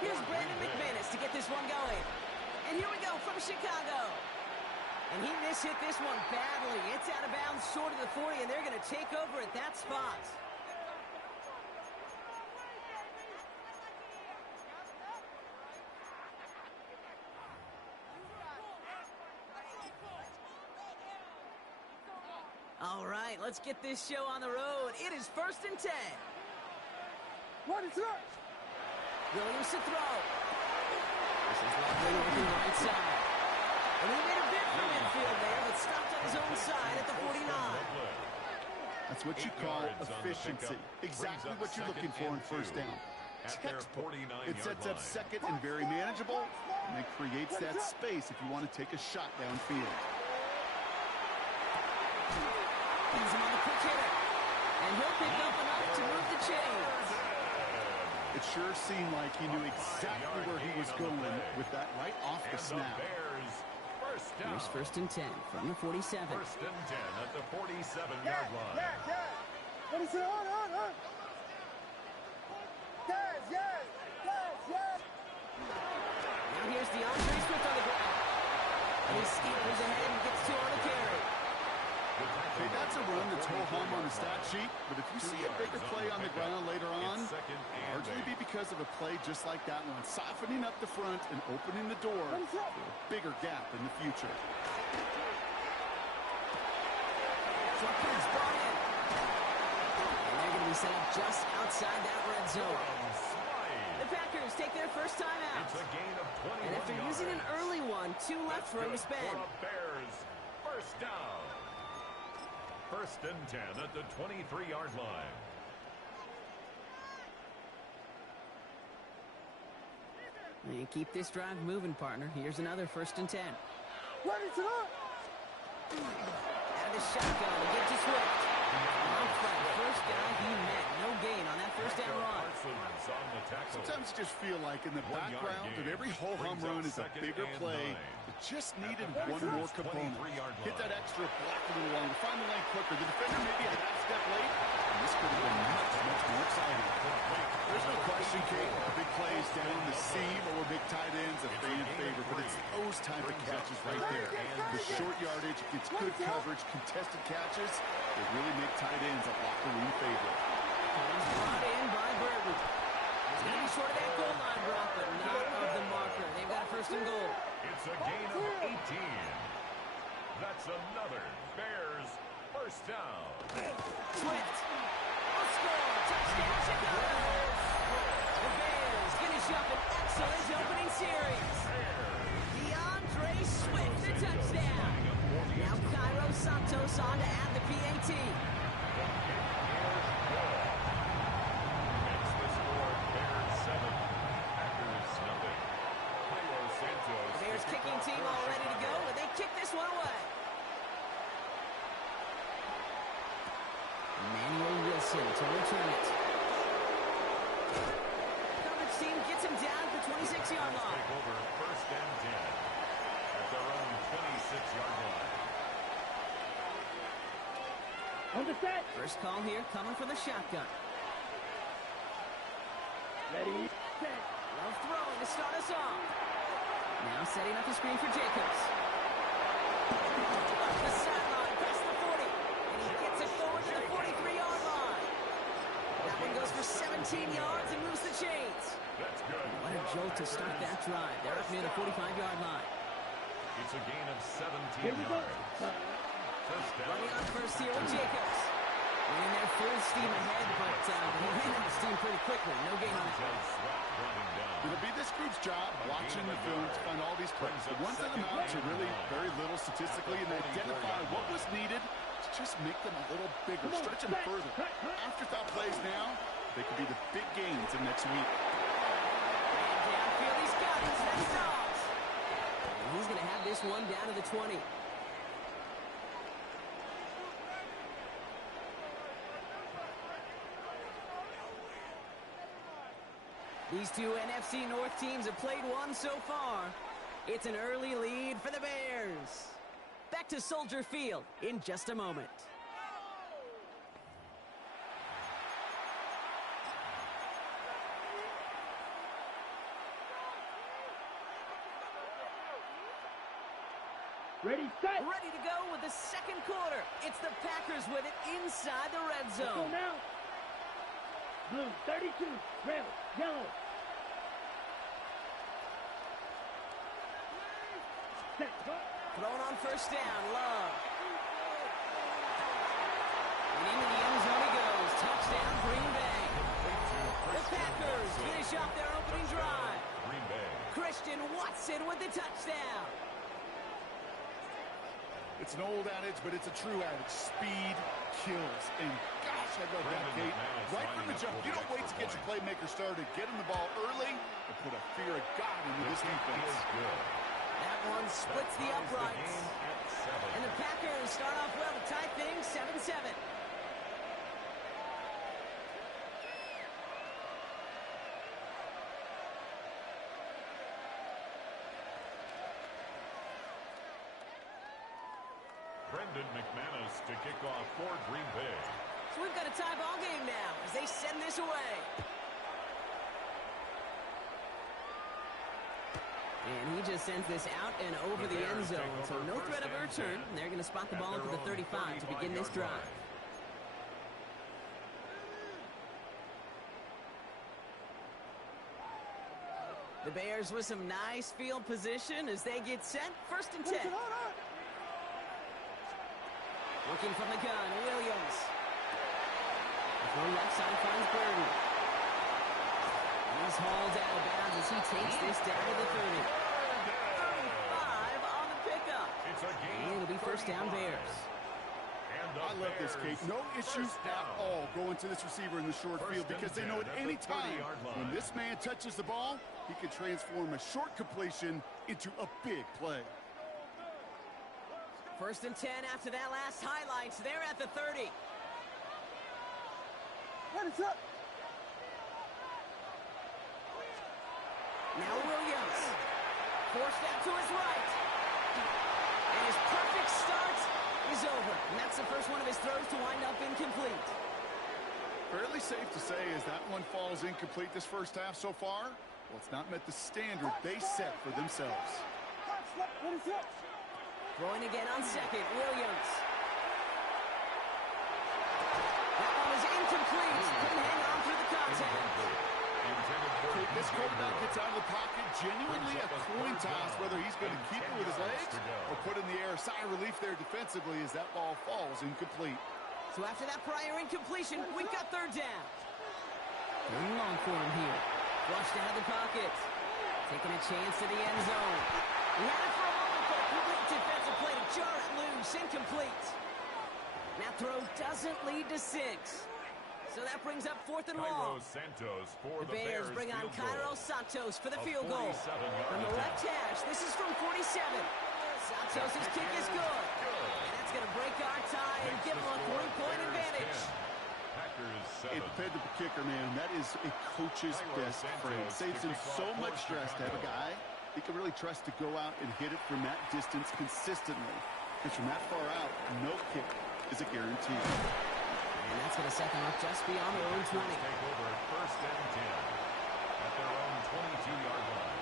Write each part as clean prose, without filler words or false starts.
Here's Brandon McManus to get this one going. And here we go from Chicago. And he mishit this one badly. It's out of bounds short of the 40, and they're going to take over at that spot. All right, let's get this show on the road. It is 1st and 10. What is up? Williams to throw. This is lovely over the right side. And he made a bid for midfield there, but stopped on his own side at the 49. That's what you call efficiency. Exactly what you're looking for in first down. Textbook. It sets up second and very manageable, and it creates that space if you want to take a shot downfield. He's him on the quick hitter. And he'll pick up enough to move the chains. It sure seemed like he knew exactly where he was going with that right off the snap. Here's 1st and 10 from the 47. 1st and 10 at the 47-yard line. What is it? On. Yes. Now here's DeAndre Swift on the ground. And he scampers ahead and gets 2 on the carry. Okay, that's a run that's ho-hum on the stat sheet, but if you see a bigger play on the ground later on, largely be because of a play just like that one, softening up the front and opening the door for a bigger gap in the future. Short brought in. And they're going to be set up just outside that red zone. The Packers take their first time out. And after using an early one, 2 left for him to spend. Bears, first down. 1st and 10 at the 23-yard line. And keep this drive moving, partner. Here's another 1st and 10. What is it? Out of the shotgun to get to Swift. First guy he met. No gain on that first down run. Sometimes you just feel like in the background of every ho-hum run is a bigger play. It just needed one more component. Hit that extra block a little longer. Find the lane quicker. The defender maybe a half step late. And this could have been much more exciting. There's no question, Kate. Big plays down the seam or big tight ends are in favor, but it's those type of catches right there. The short yardage gets good coverage, contested catches. They really make tight ends a locker room favorite. Brought in by Burton. He's going to be short of that goal line drop, but not of the marker. They've got a 1st and goal. It's a gain of 18. That's another Bears first down. Swift. Will score. Touchdown, Chicago. The Bears finish up an excellent opening series. DeAndre Swift, the touchdown. Now Cairo Santos on to add the PAT. Makes the score Bears 7, Packers nothing. Cairo Santos. The Bears kicking team all ready to go, and they kick this one away. Emmanuel Wilson to return it. Coverage team gets him down at the 26-yard line. Take over 1st and 10 at their own 26-yard line. Understand? First call here coming from the shotgun. Ready, set. Love throwing to start us off. Now setting up the screen for Jacobs. Up the sideline, past the 40. And he gets it forward to the 43-yard line. That one goes for 17 yards and moves the chains. That's good. What a jolt to start that drive. They're up near the 45-yard line. It's a gain of 17 Here we go. yards. First down. Running on first here with Jacobs. Running there full steam ahead, but he ran out of steam pretty quickly. No gain on it. It'll be this group's job watching the film to find all these plays. The ones that amount to really very little statistically and identify what was needed to just make them a little bigger, stretch them further. Afterthought plays now, they could be the big gains in next week. And downfield he's got it. That's Dobbs. And he's going to have this one down to the 20. These two NFC North teams have played one so far. It's an early lead for the Bears. Back to Soldier Field in just a moment. Ready, set. Ready to go with the second quarter. It's the Packers with it inside the red Let's go zone. now. Blue, 32. Red, yellow. Set, go. Thrown on first down, Love. And into the end zone he goes. Touchdown, Green Bay. The Packers finish off their opening drive. Green Bay. Christian Watson with the touchdown. It's an old adage, but it's a true adage. Speed kills. And gosh, I love that, Kate. Right from the jump, you don't wait to get your playmaker started. Get him the ball early and put a fear of God into this defense. That one splits the uprights. And the Packers start off well to tie things 7-7. Brendan McManus to kick off for Green Bay. So we've got a tie ball game now as they send this away. And he just sends this out and over the end zone. So no threat of a return. And they're going to spot the ball into the 35 to begin this drive. The Bears with some nice field position as they get set. 1st and 10. Working from the gun, Williams. The throw left side finds Burden. He's hauled out of bounds as he takes this down to the 30. 35 on the pickup. And it'll be first down Bears. I love this, Kate. No issues at all going to this receiver in the short field because they know at any time when this man touches the ball, he can transform a short completion into a big play. 1st and 10 after that last highlights. They're at the 30. What is up? Now Williams. Forced out to his right. And his perfect start is over. And that's the first one of his throws to wind up incomplete. Fairly safe to say as that one falls incomplete this first half so far. Well, it's not met the standard they set for themselves. What is up? Throwing again on second, Williams. That one is incomplete. Couldn't hang on through the contact. This quarterback gets out of the pocket, genuinely a coin toss, whether he's going to keep it with his legs or put in the air. Sigh of relief there defensively as that ball falls incomplete. So after that prior incompletion, we've got 3rd down. Going long for him here. Flushed out of the pocket. Taking a chance to the end zone. He had it for a moment, but a complete defensive play to jar it loose. Incomplete. That throw doesn't lead to 6. So that brings up 4th and long. Santos for The Bears bring on Cairo Santos for the field goal. From the left hash, this is from 47. Santos' kick is good. And that's going to break our tie and give them a 3-point advantage. A dependable kicker, man. That is a coach's best friend. Saves him so much stress to have a guy he can really trust to go out and hit it from that distance consistently. Because from that far out, no kick is a guarantee. And that's going to set them up just beyond their own 20. Take over 1st and 10 at their own 22-yard line.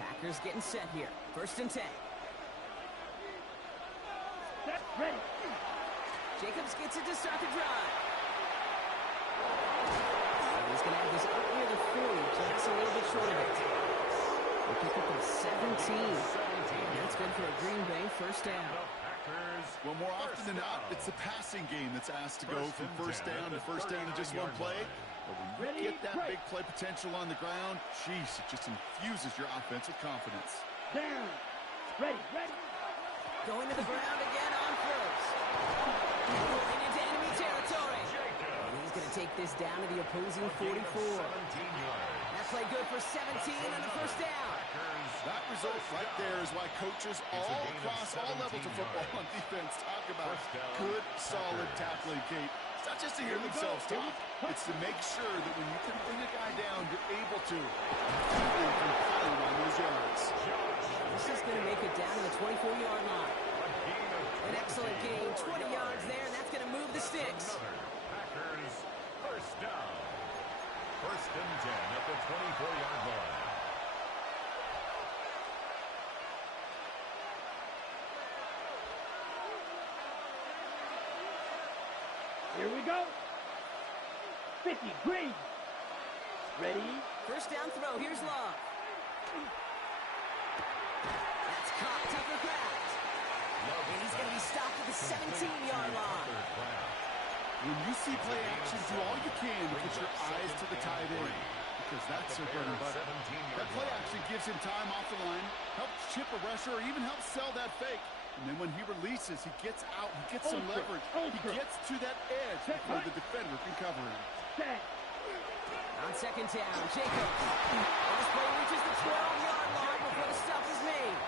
Packers getting set here. 1st and 10. Set, ready. Jacobs gets it to start the drive. And he's going to have this up near the 40, just a little bit short of it. They pick up a 17. And that's good for a Green Bay 1st down. Well, more often than not, it's the passing game that's asked to go from 1st down to 1st down in just one play. But when you get that big play potential on the ground, jeez, it just infuses your offense with confidence. Down. Ready, ready. Going to the ground again on 1st. Moving into enemy territory. And he's going to take this down to the opposing 44. That play good for 17 and the 1st down. That result right there is why coaches all across all levels of football on defense talk about good, solid tackling, Kate. It's not just to hear themselves talk. It's to make sure that when you can bring a guy down, you're able to keep him from pulling on those yards. This is going to make it down to the 24-yard line. An excellent gain, 20 yards there, and that's going to move the sticks. Packers 1st down. 1st and 10 at the 24-yard line. Here we go. 50, green. Ready? First down throw. Here's Love. That's caught. Tucker Craft. And he's going to be stopped at the 17-yard line. When you see play action, do all you can to put your eyes to the tight end, because that's their bread and butter. That play action gives him time off the line, helps chip a rusher, or even helps sell that fake. And then when he releases, he gets out, he gets some leverage. He gets to that edge before the defender can cover him. On second down, Jacobs. This play reaches the 12-yard line before the stop is made.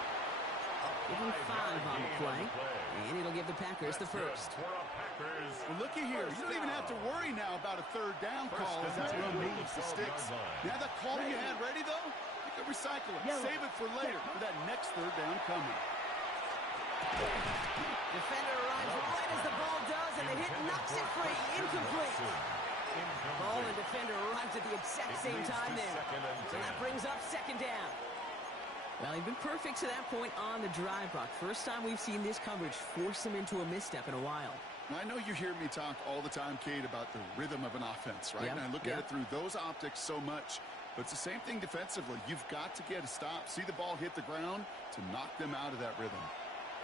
Give him 5 on the play, and it'll give the Packers the first. Well, looky here. You don't even have to worry now about a third down call as that run moves the sticks. Now that call you had ready, though, you can recycle it. Save it for later for that next third down coming. Defender arrives right as the ball does, and the hit knocks it free. Incomplete. Ball and defender arrives at the exact same time there. So that brings up second down. Well, he's been perfect to that point on the drive, Brock. First time we've seen this coverage force him into a misstep in a while. I know you hear me talk all the time, Kate, about the rhythm of an offense, right? Yep. And I look at it through those optics so much. But it's the same thing defensively. You've got to get a stop, see the ball hit the ground to knock them out of that rhythm.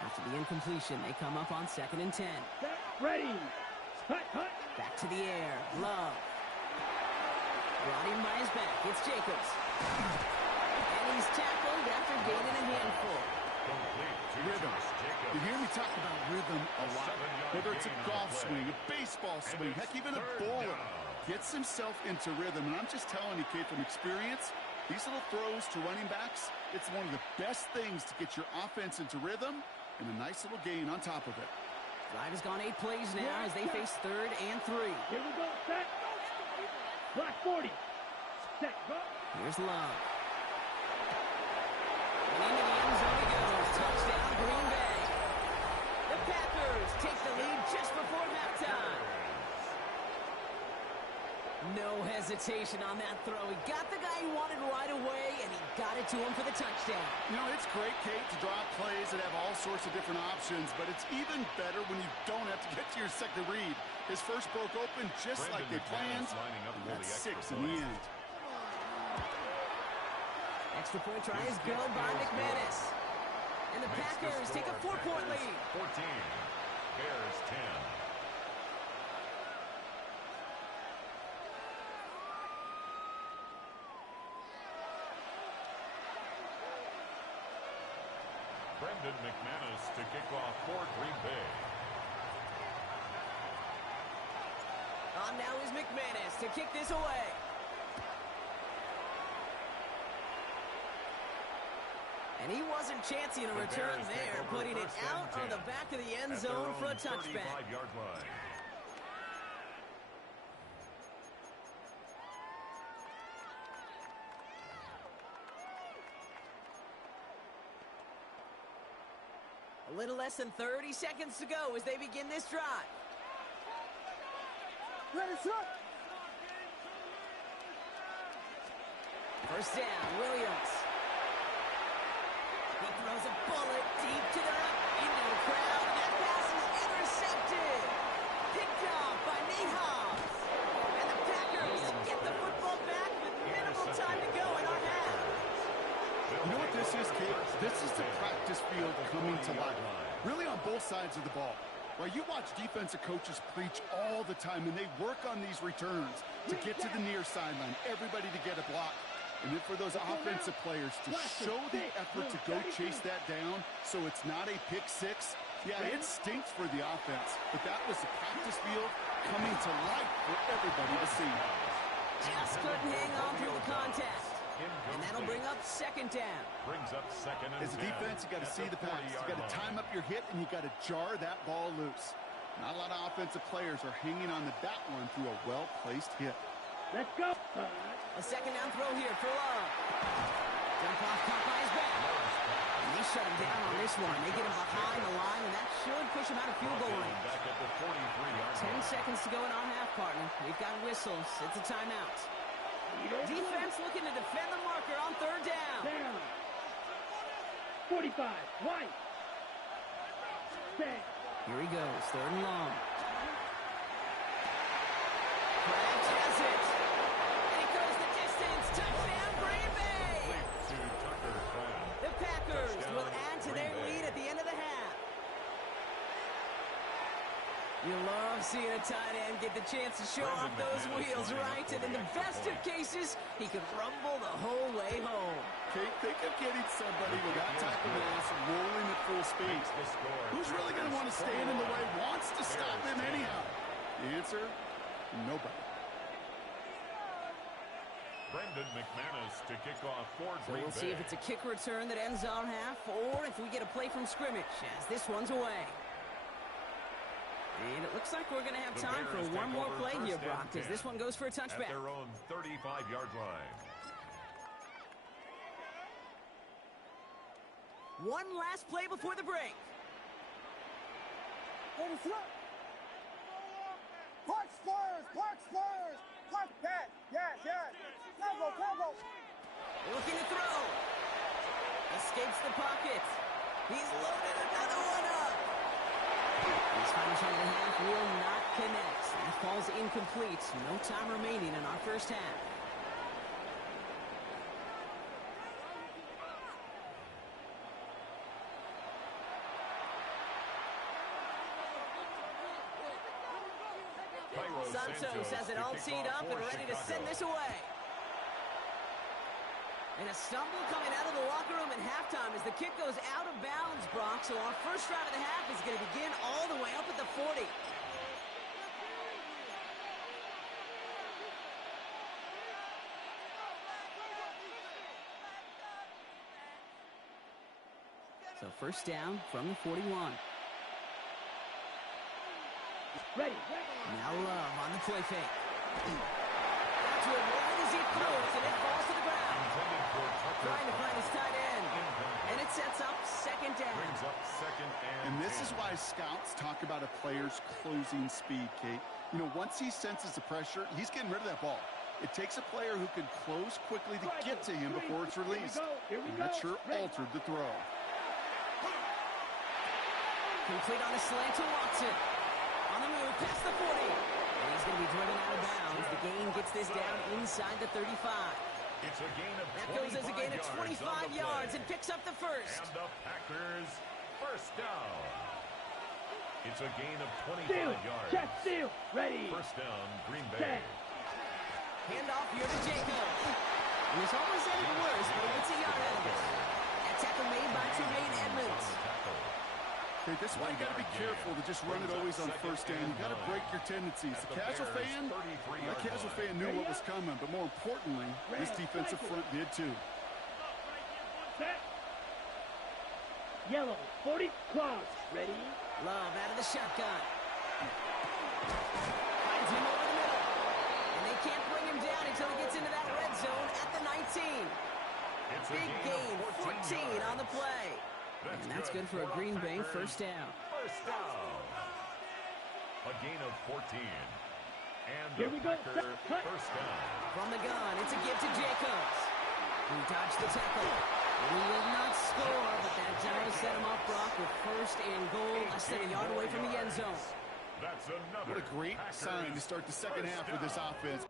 After the incompletion, they come up on 2nd and 10. Ready. Hut, hut. Back to the air. Love. Brought in by his back. It's Jacobs. And he's tackled after gaining a handful. Rhythm. You hear me talk about rhythm a lot. Whether it's a golf swing, a baseball swing, heck, even a bowler gets himself into rhythm. And I'm just telling you, Kate, from experience, these little throws to running backs, it's one of the best things to get your offense into rhythm and a nice little gain on top of it. Drive has gone 8 plays now as they face 3rd and 3. Here we go. Set. Block 40. Set. Go. Here's Love. And into the end zone he goes. Touchdown, Green Bay. The Packers take the lead just before halftime. No hesitation on that throw. He got the guy he wanted right away, and he got it to him for the touchdown. You know, it's great, Kate, to draw plays that have all sorts of different options, but it's even better when you don't have to get to your second read. His first broke open just like they planned, and that's 6 in the end. Extra point try is good by McManus. And the Packers take a 4-point lead. 14. Bears 10. Brendan McManus to kick off for Green Bay. On now is McManus to kick this away. And he wasn't chancy in a return there, putting it out on the back of the end zone for a touchback. 35-yard line. A little less than 30 seconds to go as they begin this drive. Ready, set. First down, Williams. He throws a bullet deep to the right into the crowd. That pass is intercepted. Picked off by Nate Hobbs. And the Packers get the football back with minimal time to go in our half. You know what this is, Kate? This is the practice field coming to life. Really on both sides of the ball. Right, you watch defensive coaches preach all the time, and they work on these returns to get to the near sideline, everybody to get a block. And then for those offensive players to show the effort to go chase that down so it's not a pick six. Yeah, it stinks for the offense, but that was the practice field coming to life for everybody to see. Just couldn't hang on through the contest. And that'll bring up second down. Brings up second and As a 10. defense, you got to see the pass. You got to time up your hit, and you got to jar that ball loose. Not a lot of offensive players are hanging on to that one through a well-placed hit. Let's go. A second down throw here for Love. Dump off caught by his back. And they shut him down on this one. They get him behind the line, and that should push him out of field goal range. Back at the 43-yard 10 line. seconds to go in our half, partner. We've got whistles. It's a timeout. Defense looking to defend the marker on third down. Down. 45. White. Set. Here he goes, third and long. Kraft has it. And it goes the distance. Touchdown, Green Bay. To Tucker Kraft. The Packers Touchdown, will add to their Green Bay. lead at the end of the half. You love seeing a tight end get the chance to show off those wheels, right? And in the best of cases, he could rumble the whole way home. Kate, think of getting somebody with that type of mass rolling at full speed. Who's really going to want to stand in the way, wants to stop him anyhow? The answer, nobody. Brendan McManus to kick off for So Green we'll Bay. see if it's a kick return that ends our half, or if we get a play from scrimmage, as this one's away. And it looks like we're going to have The time for Bears one take more over play here, first Brock, and as this 10 one goes for a at touchback. their own 35-yard line. One last play before the break. Park Spurs! Park Spurs! Park that! Yes, yes! Go, go! Looking to throw. Escapes the pocket. He's loaded another one up. His final shot of the half will not connect. That falls incomplete. No time remaining in our first half. Santos has it all teed up and ready to send this away. And a stumble coming out of the locker room at halftime as the kick goes out of bounds, Brock. So our first drive of the half is going to begin all the way up at the 40. So first down from the 41. Ready. Now Love on the play fake. Out to him right as he throws, and it falls to the ground. Trying to find his tight end. And it sets up second down. Brings up second And this is why scouts talk about a player's closing speed, Kate. You know, once he senses the pressure, he's getting rid of that ball. It takes a player who can close quickly to get to him before it's released. And that sure altered the throw. Complete on a slant to Watson. On the move, past the 40. And he's going to be driven out of bounds. The gain gets this down inside the 35. It's a gain of That goes as a gain of 25 yards and picks up the first. And the Packers first down. It's a gain of 25 Steal. yards. Check steal. Ready. First down, Green Bay. Handoff here to Jacob. It was almost ended worse, but he gets a yard out of it. That tackle made by Tremaine Edmonds. Okay, this is why you got to be careful to just run it always on first down. You got to break your tendencies. The casual fan knew what was coming, but more importantly, this defensive front did too. Set. Yellow. 40. Claws. Ready. Love out of the shotgun. Finds him over the middle. And they can't bring him down until he gets into that red zone at the 19. It's a Big gain, 14 on the play. And that's good for a Green Bay first down. First down. A gain of 14. And Here we go. Packer Cut. first down. From the gun, it's a give to Jacobs. He dodged the tackle. He will not score, but that does set him up, Brock, with first and goal, less than a yard away from the end zone. That's another What a great Packers sign to start the second half with this offense.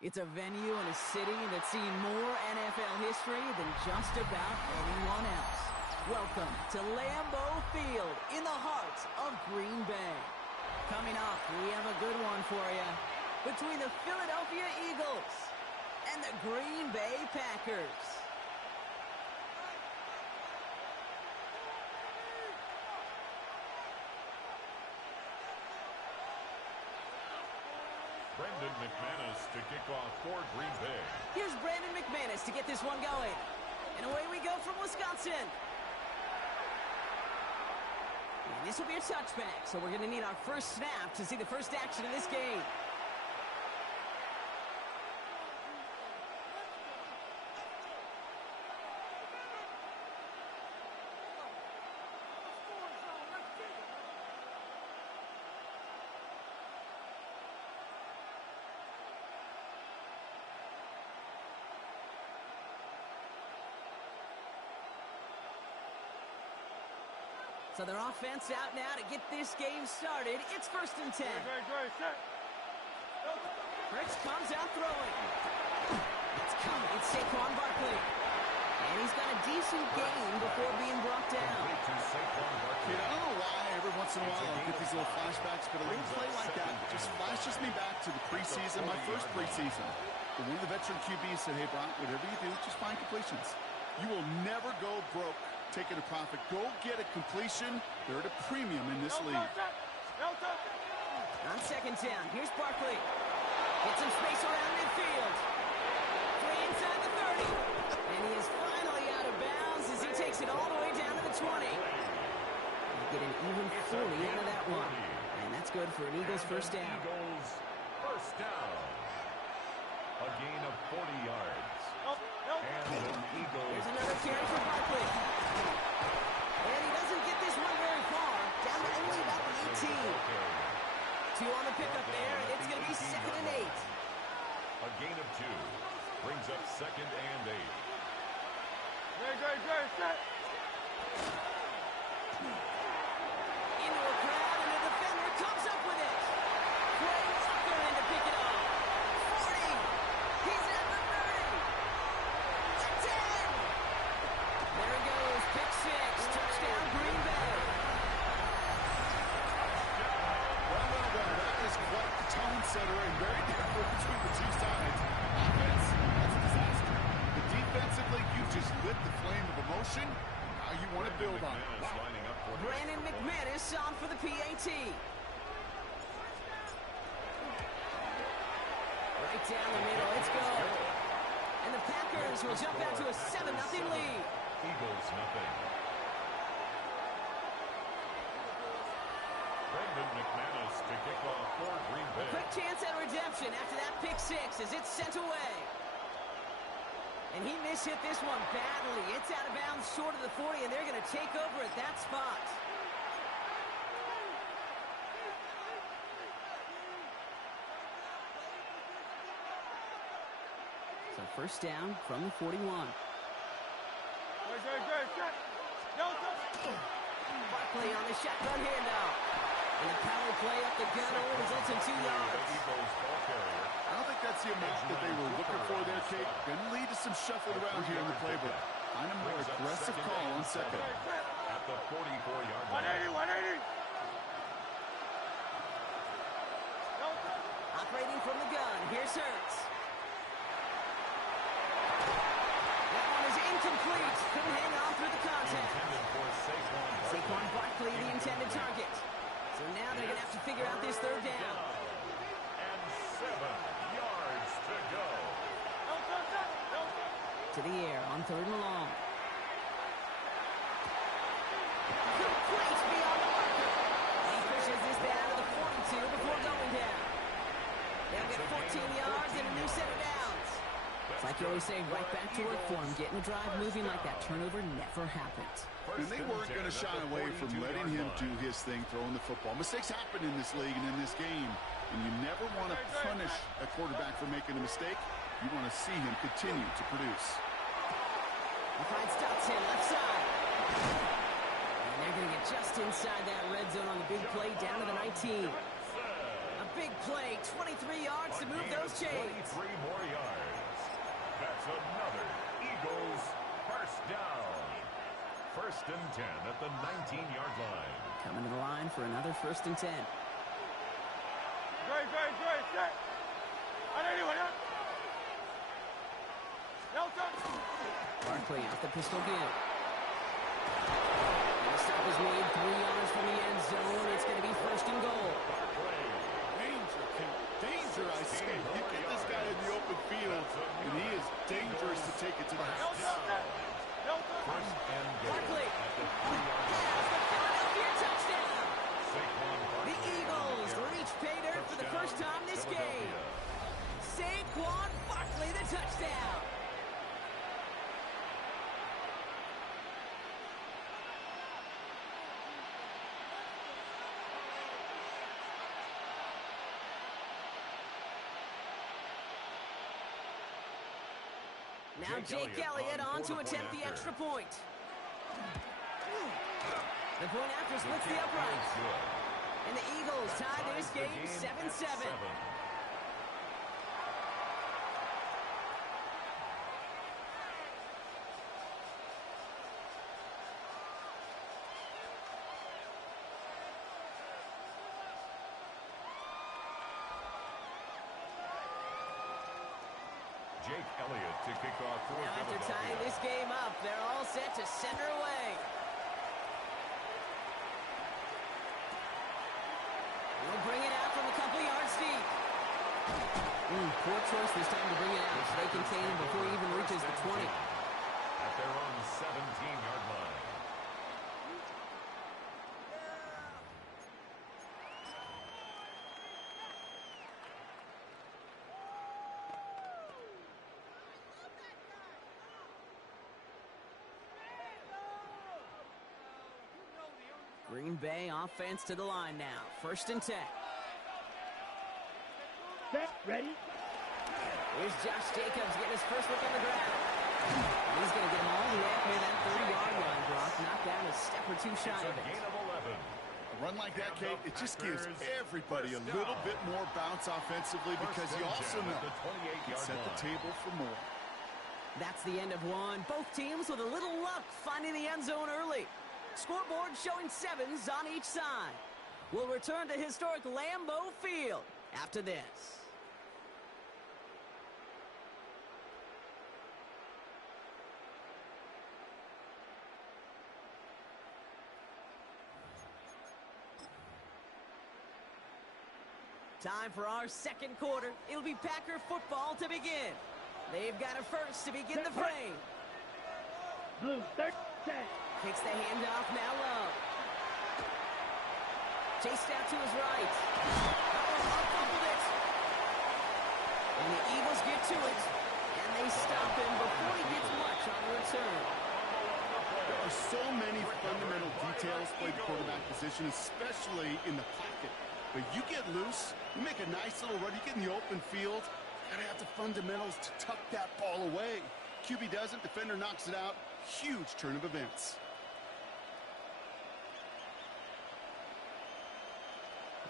It's a venue and a city that's seen more NFL history than just about anyone else. Welcome to Lambeau Field in the heart of Green Bay. Coming up, we have a good one for you. Between the Philadelphia Eagles and the Green Bay Packers. Brandon McManus to kick off for Green Bay. Here's Brandon McManus to get this one going. And away we go from Wisconsin. And this will be a touchback, so we're going to need our first snap to see the first action in this game. So their offense out now to get this game started. It's 1st and 10. Fritz comes out throwing. It's coming. It's Saquon Barkley. And he's got a decent gain before being brought down. Kid, I don't know why every once in a while I'll get these little flashbacks, but a little play like that just flashes me back to the preseason, my first preseason. But one of the veteran QBs said, hey, Brock, whatever you do, just find completions. You will never go broke taking a profit. Go get a completion. They're at a premium in this league. On 2nd down, here's Barkley. Get some space around midfield. 3 inside the 30. And he is finally out of bounds as he takes it all the way down to the 20. They get an even 40 out of that one. And that's good for an Eagles first down. Eagles first down. A gain of 40 yards. And an Eagles. There's another carry for Barkley. And he doesn't get this one very far. Down to only about the 18. 2 on the pickup there, and it's going to be 2nd and 8. A gain of 2 brings up 2nd and 8. Into a crowd, and a defender comes up with it. Quay Walker in to pick it up. 40. He's at the 30. The 10. There it goes. Pick 6. Touchdown, Green Bay. Well, that is quite the tone setter and very different between the two sides. Offense, that's a disaster. But defensively, you just lit the flame of emotion. Now you want to build on it. Lining up for Brandon McManus on for the PAT. Right down the middle. Let's go. And the Packers will jump out to a 7-0 lead. Eagles nothing. Brandon McManus to kick off for Green Bay. Quick chance at redemption after that pick 6 as it's sent away. And he mishit this one badly. It's out of bounds short of the 40, and they're going to take over at that spot. So first down from the 41. Barkley on the shotgun handoff. And the power play up the gut only results in 2 yards. Eagles ball carrier. I don't think that's the amount that they were looking for there, Kate. Going to lead to some shuffling around here in the playbook. Find a more aggressive call on 2nd. At the 44-yard line. 180. Operating from the gun. Here's Hurts. That one is incomplete. Couldn't hang on through the contact. Intended for Saquon Barkley, the intended target. So now they're going to have to figure out this 3rd down. And 7 yards to go. To the air on 3rd and long. Complete beyond the marker. He pushes this down to the 42 before going down. They'll get 14 yards and a new set of downs. It's like you always say, right back to work for him. Getting the drive moving like that turnover never happened. And they weren't going to shy away from letting him do his thing, throwing the football. Mistakes happen in this league and in this game. And you never want to punish a quarterback for making a mistake. You want to see him continue to produce. He finds Dotson left side. And they're going to get just inside that red zone on the big play down to the 19. A big play. 23 yards to move those chains. 23 more yards. That's another Eagles first down. First and 10 at the 19-yard line. Coming to the line for another first and 10. Great, set. On anyone, yeah? Nelson! Barkley out the pistol again. And the stop is made 3 yards from the end zone. It's going to be first and goal. Danger, I say. You get this guy in the open field, and he is dangerous to take it to the house. First and goal Barkley. at the 3-yard line. That's the Philadelphia touchdown. Saquon The Barkley. Eagles reach pay dirt for the first time this game. Saquon Barkley, the touchdown. Now Jake Elliott on to attempt the extra point. The point after splits the uprights. And the Eagles tie this game 7-7. Jake Elliott to kick off for Now after Philadelphia. tying this game up, they're all set to send her away. They'll bring it out from a couple yards deep. Poor choice this time to bring it out so they contain him before he even reaches the 20. At their own 17-yard line. Green Bay offense to the line now. First and 10. Set, ready? Here's Josh Jacobs getting his first look on the ground. He's going to get him all the way up near that 30-yard line, Brock. Knocked down a step or two shy It's of a it. gain of 11. A run like that, Kate, it just gives everybody a little bit more bounce offensively because you also know the you 28-yard set the line. table for more. That's the end of one. Both teams with a little luck finding the end zone early. Scoreboard showing 7s on each side. We'll return to historic Lambeau Field after this. Time for our second quarter. It'll be Packer football to begin. They've got a first to begin the frame. Blue, third, set. Takes the handoff, now Love. Chased out to his right. Fumbled it. And the Eagles get to it. And they stop him before he gets much on the return. There are so many fundamental details played the quarterback position, especially in the pocket. But you get loose, you make a nice little run, you get in the open field, you gotta have the fundamentals to tuck that ball away. QB doesn't, defender knocks it out. Huge turn of events.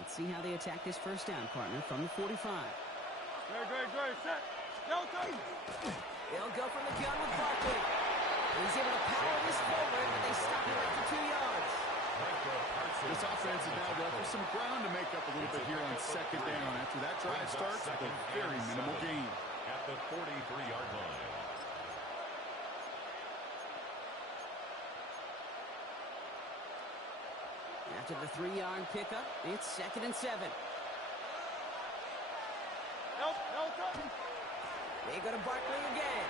Let's see how they attack this first down, partner, from the 45. Great, set. Nelson! They'll go from the gun with Barkley. He's able to power this forward, but they stop him after 2 yards. This offense is now left with some ground to make up a little bit here on second down. After that drive starts with a very minimal gain. At the 43-yard line. After the 3-yard pickup, it's 2nd and 7. Nelson! They go to Barkley again.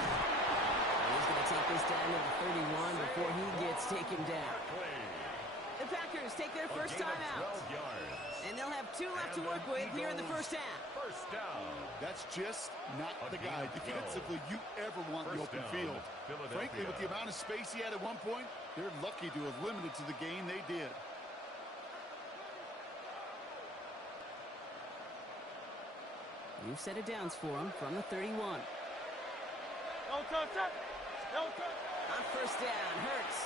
And he's going to take this down to the 31 before he gets taken down. The Packers take their first time out. 12 yards. And they'll have 2 left to work with here in the first half. First down. That's just not the gain guy of 12. defensively you ever want in the First open down, field. Philadelphia. Frankly, with the amount of space he had at one point, they're lucky to have limited to the gain they did. New set of downs for him from the 31. Nelson, set. Nelson! On first down, Hurts.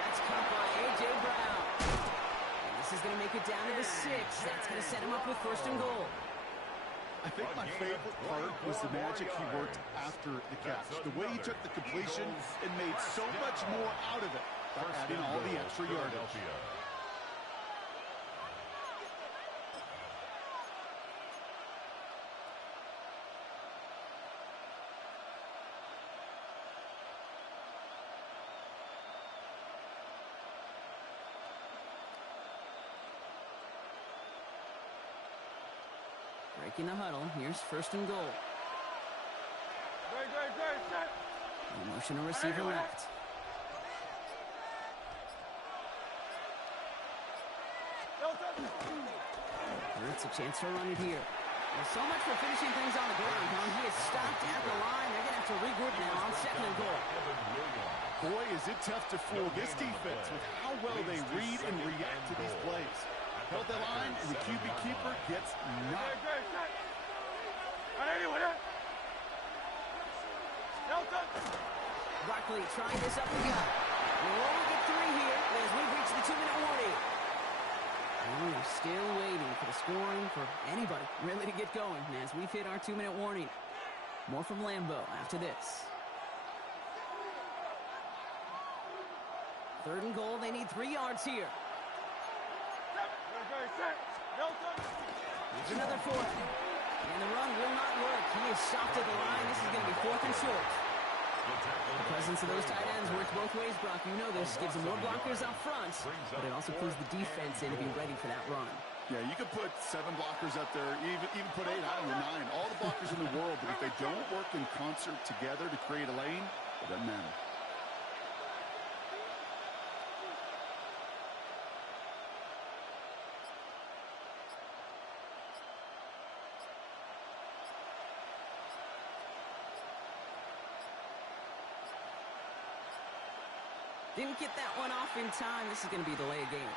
That's caught by A.J. Brown. And this is he's going to make it down to the 6. That's going to set him up with 1st and goal. I think my favorite part was the magic he worked after the catch. The way he took the completion and made so much more out of it by adding all the extra yardage. Breaking the huddle. Here's 1st and goal. Motion to receiver left. Hurts a chance to run it here. Well, so much for finishing things on the ground, huh? He is stopped at the line. They're going to have to regroup now on 2nd and goal. Boy, is it tough to fool this defense with how well they read and react to these plays. Held the line, and the QB keeper gets knocked. Barkley trying this up the gut. We'll only get 3 here as we've reached the 2-minute warning. And we're still waiting for the scoring for anybody really to get going as we've hit our 2-minute warning. More from Lambeau after this. 3rd and goal. They need 3 yards here. Here's another 4th. And the run will not work. He is stopped at the line. This is going to be 4th and short. The presence of those tight ends works both ways, Brock. You know this. Gives them more blockers up front, but it also pulls the defense in to be ready for that run. Yeah, you could put 7 blockers up there, even put 8, I don't know, 9. All the blockers in the world, but if they don't work in concert together to create a lane, it doesn't matter. Didn't get that one off in time. This is going to be delay a game.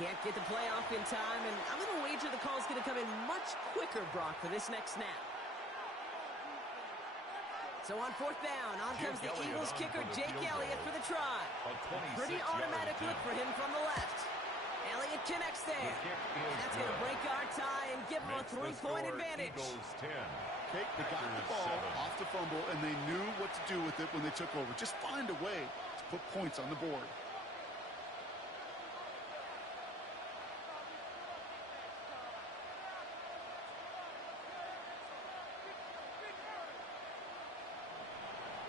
Can't get the play off in time, and I'm going to wager the call is going to come in much quicker, Brock, for this next snap. So on 4th down, on comes the Eagles kicker, Jake Elliott, for the try. Pretty automatic look for him from the left. Elliott connects there. And that's going to break our tie and give him a 3-point advantage. Okay, they got the ball off the fumble, and they knew what to do with it when they took over. Just find a way to put points on the board.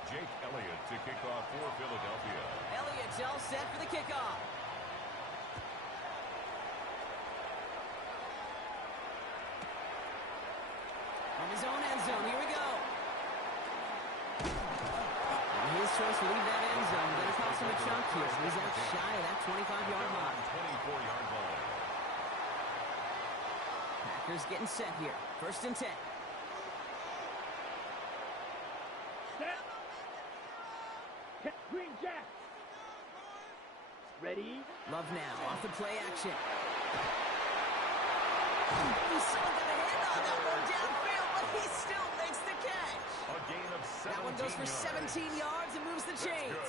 Jake Elliott to kick off for Philadelphia. Elliott's all set for the kickoff. From his own end zone, here we go. And his choice to leave that end zone. Gonna cost him a chunk here. He's out shy of that 25-yard line. 24-yard line. Packers getting set here. 1st and 10. Green Jack. Ready? Love now, off the play action. He's still got a hand on that one downfield, but he still makes the catch. A gain of 17 That one goes for 17 yards and moves the chains.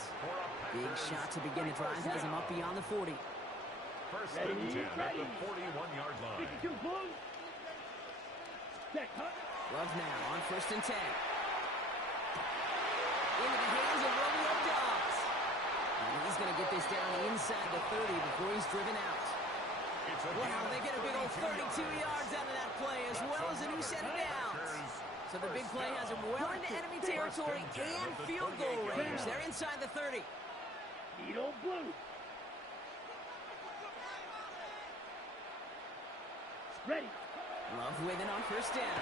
Big shot to begin the drive, has him up beyond the 40. 1st and 10 at the 41-yard line. 52 blue. Set, huh? Love now on 1st and 10. Into the hands of Romeo Dobbs. And he's going to get this down inside the 30 before he's driven out. Wow, they get a big old 32 yards out of that play as well as a new set of downs. So the big play has him well into enemy territory and field goal range. They're inside the 30. Needle blue. Ready. Love with it on 1st down.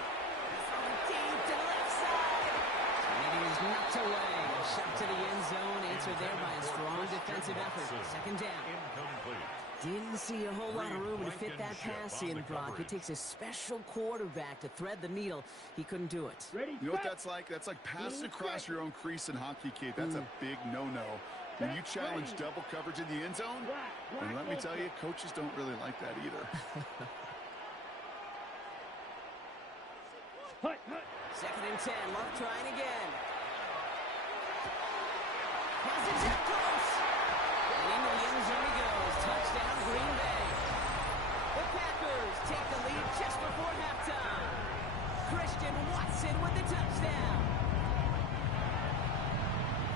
Throwing deep to the left side. And he is knocked away. A shot to the end zone, answered there by a strong defensive effort. 2nd down. Incomplete. Didn't see a whole lot of room to fit that pass in, Brock. It takes a special quarterback to thread the needle. He couldn't do it. Ready. You know what that's like? That's like passing across your own crease in hockey, Kate. That's a big no-no. When you challenge double coverage in the end zone, and let me tell you, coaches don't really like that either. Hut, hut. 2nd and 10. Love trying again. Pass it down close. And into the end zone he goes. Touchdown, Green Bay. Jackson with the touchdown.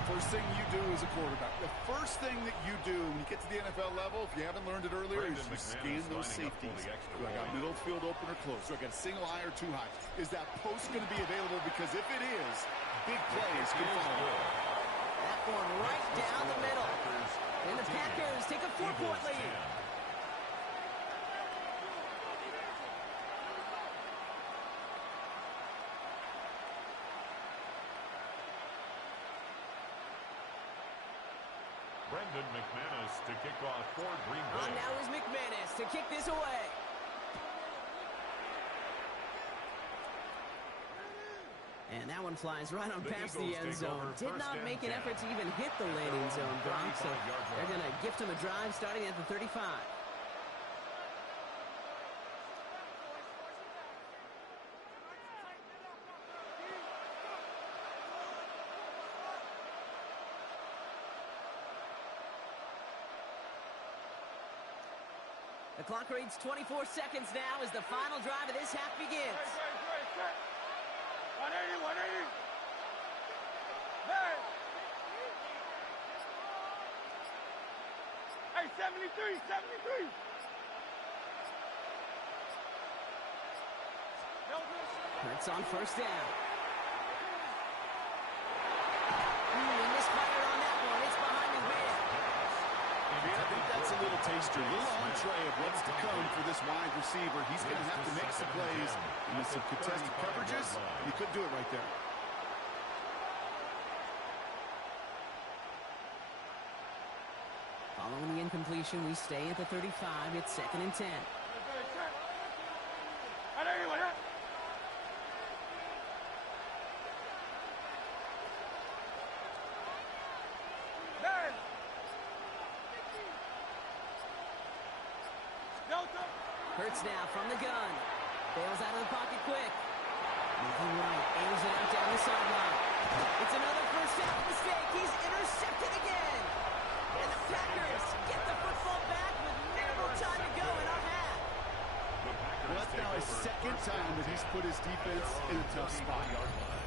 First thing you do as a quarterback, the first thing that you do when you get to the NFL level, if you haven't learned it earlier, is you scan those safeties. Do I got middle field open or close? Do I got a single high or two high? Is that post going to be available? Because if it is, big plays can follow. That one right down the middle. And the Packers take a 4-point lead. Brendan McManus to kick off for Green Bay. On now is McManus to kick this away. And that one flies right on past the end zone. Did not make an effort to even hit the landing zone, Brock. So they're going to gift him a drive starting at the 35. The clock reads 24 seconds now as the final drive of this half begins. 180, 180. Hey! Hey, 73, 73. Hurts on first down. He misfired on that one. It's behind his man. I think that's a little taster, a little entree of what's to come for this wide receiver. He's going to have to make some plays and with some contested coverages. He couldn't do it right there. Following the incompletion, we stay at the 35. It's 2nd and 10. Hurts now from the gun. Bails out of the pocket quick. Moving right, aims it out down the sideline. It's another first down mistake. He's intercepted again. And the Packers get the football back with minimal time to go in our half. Well, that's now his second time that he's put his defense in a tough spot.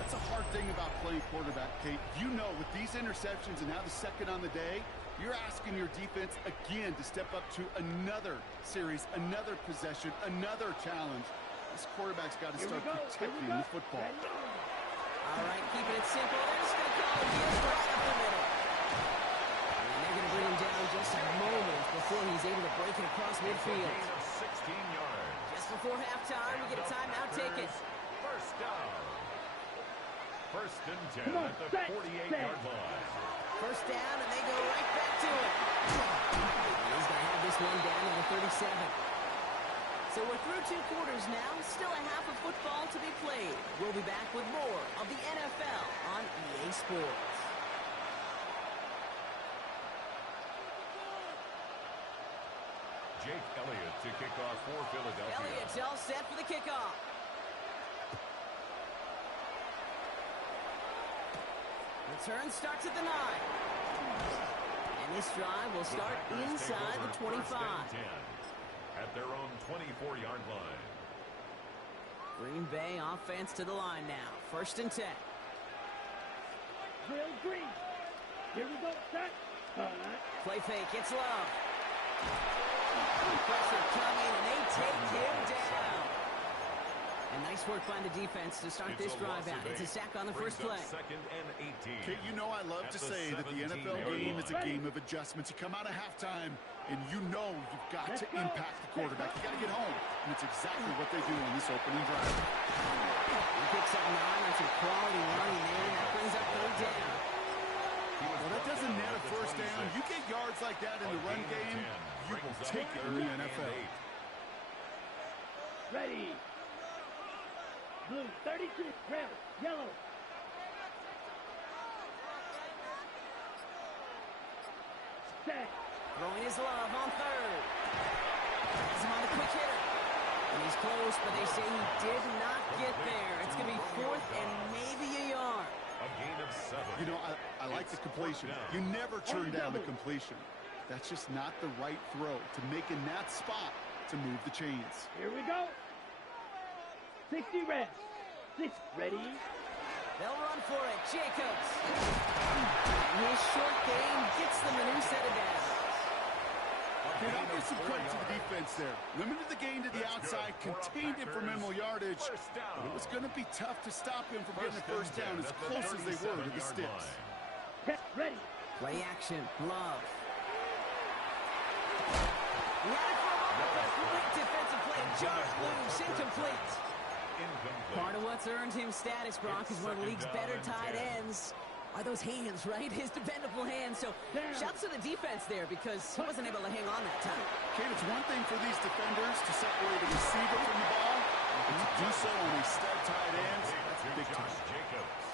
That's a hard thing about playing quarterback, Kate. You know, with these interceptions and now the second on the day, you're asking your defense again to step up to another series, another possession, another challenge. This quarterback's got to start protecting the football. All right, keeping it simple. They're just going to call it deals right up the middle. And they're going to bring him down just moments before he's able to break it across midfield. 16 yards. Just before halftime, we get a timeout taken. First down. 1st and 10 at the 48-yard line. First down, and they go right back to it. He's going to have this one down to the 37. So we're through 2 quarters now. Still a half of football to be played. We'll be back with more of the NFL on EA Sports. Jake Elliott to kick off for Philadelphia. Elliott's all set for the kickoff. Return starts at the 9. And this drive will start inside the 25. At their own 24-yard line. Green Bay offense to the line now. 1st and 10. Drill green. Here we go, set. Play fake, it's Love. Pressure coming, and they take him down. And nice work by the defense to start this drive out. It's a sack on the first play. 2nd and 18. Kate, you know I love to say that the NFL game is a game of adjustments. You come out of halftime, and you know you've got to impact the quarterback. You got to get home. And it's exactly what they do on this opening drive. He picks up 9 on some quality running there. That brings up 3rd down. Well, that doesn't net a first down. You get yards like that in the run game, you will take it in the NFL. Ready. Blue, 32, red, yellow. Set. Throwing his Love on 3rd. Has him on the quick hitter. And he's close, but they say he did not get there. It's going to be 4th and maybe a yard. A gain of 7. You know, I like the completion. You never turn down the completion. That's just not the right throw to make in that spot to move the chains. Here we go. 60 red. This ready? They'll run for it. Jacobs. And his short game gets them a new set of downs. Dude, I'll give some credit to the defense there. Limited the gain to the outside, contained it for minimal yardage, but it was going to be tough to stop him from getting a first down as close as they were to the sticks. Ready? Play action. Love. He had it for a moment, but a great defensive play. Just loose. Incomplete. Part of what's earned him status, Brock, is one of the league's better tight ends. Are those hands, right? His dependable hands. So shouts to the defense there because he wasn't able to hang on that time. Kate, it's one thing for these defenders to separate a receiver from the ball, but to do so on a stud tight end, that's big time.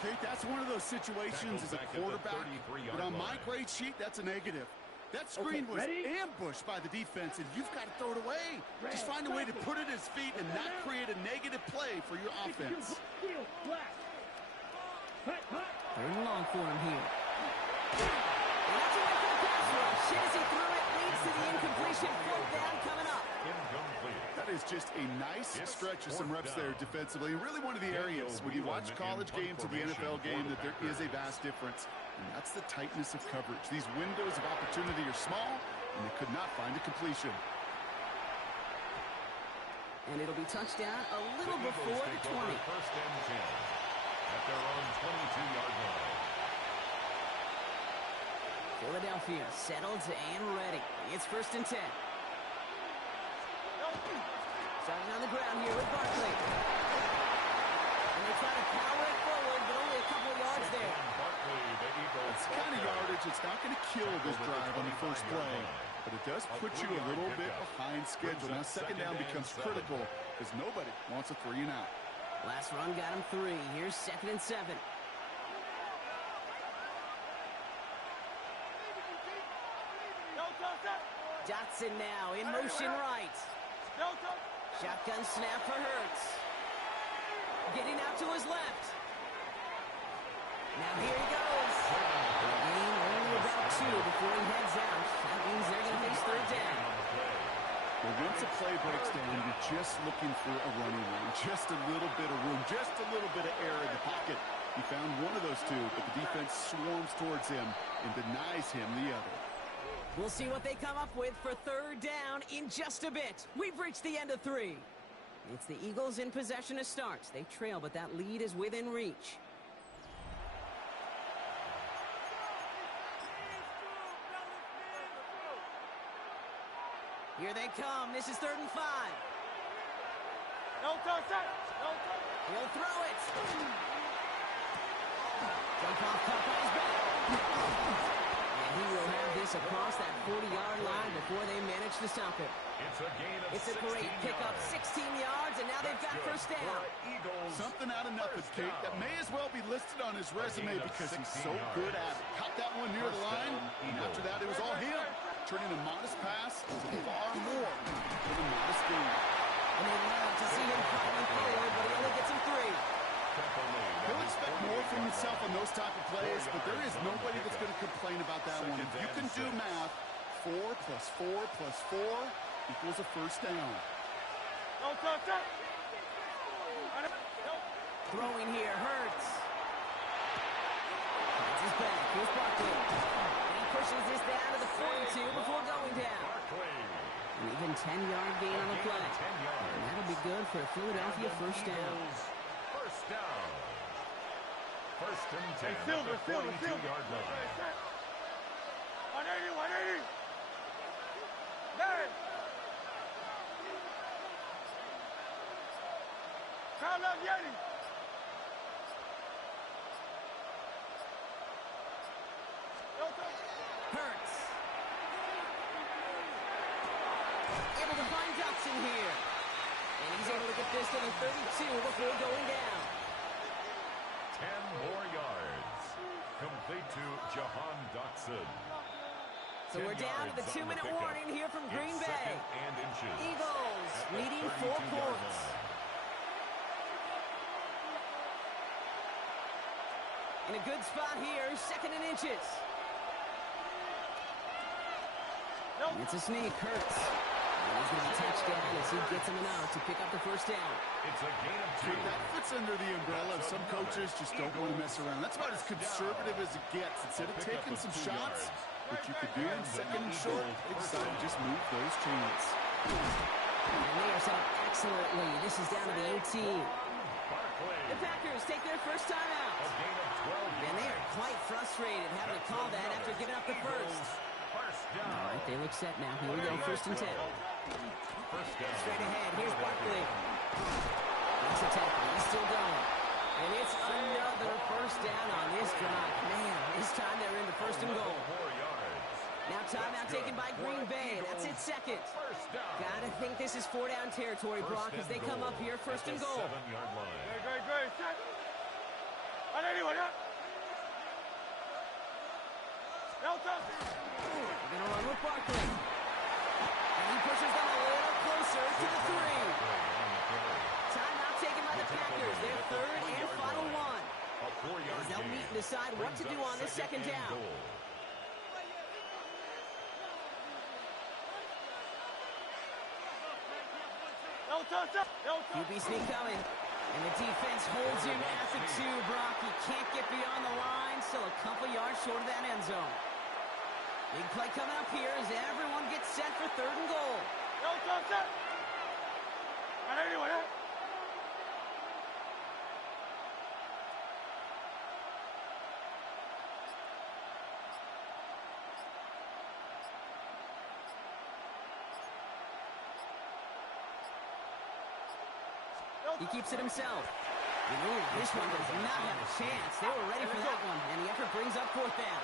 Kate, that's one of those situations as a quarterback, but on my grade sheet, that's a negative. That screen was ambushed by the defense, and you've got to throw it away. Just find a way to put it at his feet and not create a negative play for your offense. Third and long for him here. And that's away from the pass rush. As he threw it, leads to the incompletion. Fourth down coming up. That is just a nice stretch of some reps there defensively. Really one of the areas when you watch college game to the NFL game that there is a vast difference. And that's the tightness of coverage. These windows of opportunity are small, and they could not find a completion. And it'll be touchdown a little before the 20. First and 10 at their own 22-yard line. Philadelphia settled and ready. It's first and 10. Starting on the ground here with Barkley. And they try to power it forward, but only a couple of yards there. It's kind of yardage. It's not going to kill this drive on the first play, but it does put you a little bit behind schedule. Now second down becomes critical because nobody wants a 3 and out. Last run got him 3. Here's second and 7. Dotson now in motion right. Shotgun snap for Hurts. Getting out to his left. Now here he goes. Gain only about 2 before he heads out. That means they're going to face third down. Well, once a play breaks down, you're just looking for a running room. Just a little bit of room. Just a little bit of air in the pocket. He found one of those two, but the defense swarms towards him and denies him the other. We'll see what they come up with for third down in just a bit. We've reached the end of 3. It's the Eagles in possession to start. They trail, but that lead is within reach. Here they come. This is third and 5. He'll throw it. Jump off cup on his back. And he will have this across that 40-yard line before they manage to stop it. It's a great pickup, 16 yards, and now they've got first down. Something out of nothing, Kate. That may as well be listed on his resume because he's so good at it. Caught that one near the line, and after that it was all him. Turning a modest pass to far more than a modest gain. And they love to see him climbing forward, but he only gets him 3. He'll expect more from himself on those type of plays, but there is nobody that's going to complain about that one. If you can do math, 4 plus 4 plus 4 equals a first down. Throwing here, Hurts. That's his back. Here's Barkley. And he pushes this down to the 42 before going down. An even 10-yard gain on the play. And that'll be good for a Philadelphia first down. First down. First and 10 at the 42-yard line. 180. Hurts. Able to find Dotson here. And he's able to get this to the 32 before going down. 10 more yards. Complete to Jahan Dotson. So we're down to the 2-minute warning here from Green Bay. And inches. Eagles leading 4 points. In a good spot here, second and inches. It's a sneak, Hurts. he's going to be touchdown as he gets him enough to pick up the first down. It's a gain of 2. That fits under the umbrella of some coaches just don't want to mess around. That's about as conservative as it gets. Instead of taking some shots, what you could do in second and short, they decided to just move those chains. And they are set up excellently. This is down to the 18. The Packers take their first time out. And they are quite frustrated having to call that after giving up the first. All right, they look set now. Here we go, 1st and 10. Straight ahead, here's Barkley. That's a tackle, he's still going. And it's another first down on this drive. Man, this time they're in the 1st and goal. Now timeout taken by Green Bay. That's its second. Gotta think this is 4-down territory, Brock, as they come up here 1st and goal. Great. Set. On anyone, yeah? Delta. They're gonna run with Barkley. And he pushes them a little closer to the 3. Timeout taken by the Packers. Their 3rd and final one. As they'll meet and decide what to do on this 2nd down. QB sneak coming. And the defense holds him at the 2, Brock. He can't get beyond the line. Still a couple yards short of that end zone. Big play coming up here as everyone gets set for 3rd and goal. On anyone, yeah? He keeps it himself. This one does not have a chance. They were ready for that one, and the effort brings up 4th down.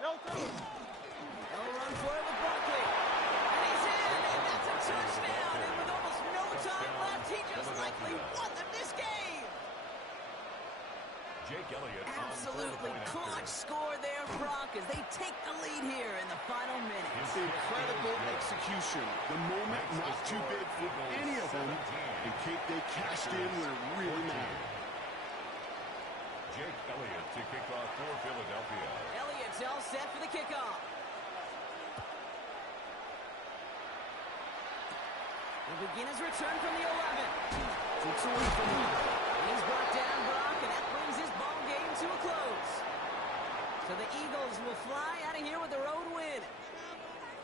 They'll run for it with Barkley. And he's in, and that's a touchdown. And with almost no time left, he just likely won them this game. Jake Elliott. Absolutely clutch score there, Brock, as they take the lead here in the final minutes. Incredible execution. The moment not too big for any of them. And they cashed in when it really mattered. Jake Elliott to kick off for Philadelphia. Elliott's all set for the kickoff. He'll begin his return from the 11. Takes away from him. He's brought down, Brock, and that brings his ball game to a close. So the Eagles will fly out of here with the road win.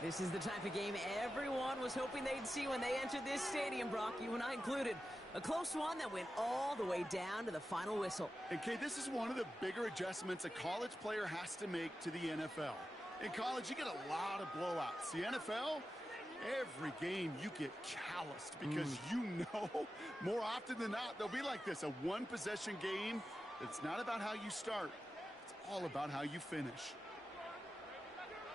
This is the type of game everyone was hoping they'd see when they entered this stadium, Brock, you and I included. A close one that went all the way down to the final whistle. And, Kay, this is one of the bigger adjustments a college player has to make to the NFL. In college, you get a lot of blowouts. The NFL, every game you get calloused because you know more often than not they'll be like this, a one-possession game. It's not about how you start. It's all about how you finish.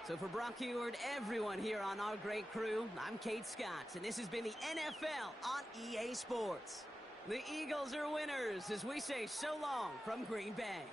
So for Brock Huard, everyone here on our great crew, I'm Kate Scott, and this has been the NFL on EA Sports. The Eagles are winners as we say so long from Green Bay.